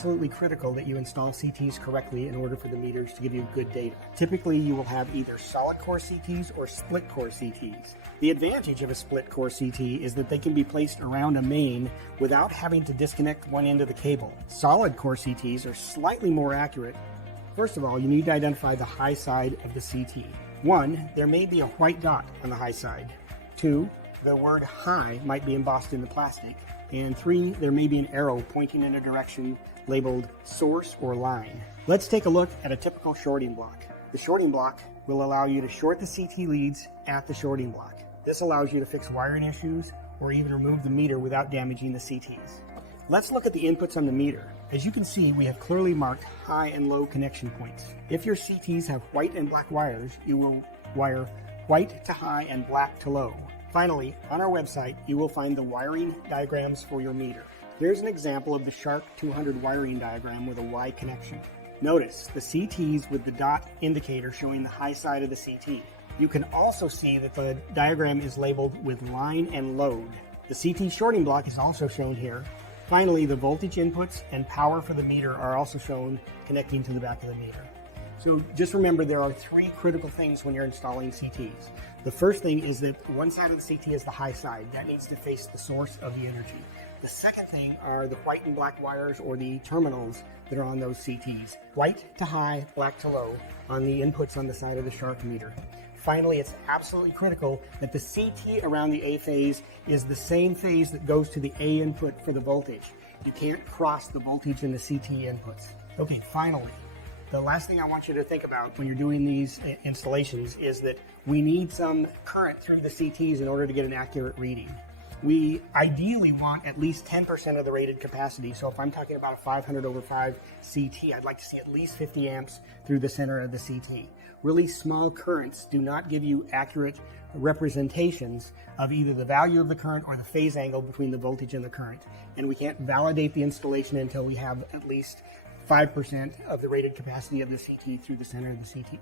absolutely critical that you install CTs correctly in order for the meters to give you good data. Typically, you will have either solid core CTs or split core CTs. The advantage of a split core CT is that they can be placed around a main without having to disconnect one end of the cable. Solid core CTs are slightly more accurate. First of all, you need to identify the high side of the CT. 1, there may be a white dot on the high side. 2, the word high might be embossed in the plastic. And 3, there may be an arrow pointing in a direction labeled source or line. Let's take a look at a typical shorting block. The shorting block will allow you to short the CT leads at the shorting block. This allows you to fix wiring issues or even remove the meter without damaging the CTs. Let's look at the inputs on the meter. As you can see, we have clearly marked high and low connection points. If your CTs have white and black wires, you will wire white to high and black to low. Finally, on our website, you will find the wiring diagrams for your meter. Here's an example of the Shark 200 wiring diagram with a Y connection. Notice the CTs with the dot indicator showing the high side of the CT. You can also see that the diagram is labeled with line and load. The CT shorting block is also shown here. Finally, the voltage inputs and power for the meter are also shown connecting to the back of the meter. So just remember, there are 3 critical things when you're installing CTs. The first thing is that one side of the CT is the high side. That needs to face the source of the energy. The second thing are the white and black wires or the terminals that are on those CTs. White to high, black to low on the inputs on the side of the Shark meter. Finally, it's absolutely critical that the CT around the A phase is the same phase that goes to the A input for the voltage. You can't cross the voltage in the CT inputs. Okay, finally, the last thing I want you to think about when you're doing these installations is that we need some current through the CTs in order to get an accurate reading. We ideally want at least 10% of the rated capacity. So if I'm talking about a 500/5 CT, I'd like to see at least 50 amps through the center of the CT. Really small currents do not give you accurate representations of either the value of the current or the phase angle between the voltage and the current. And we can't validate the installation until we have at least 5% of the rated capacity of the CT through the center of the CTs.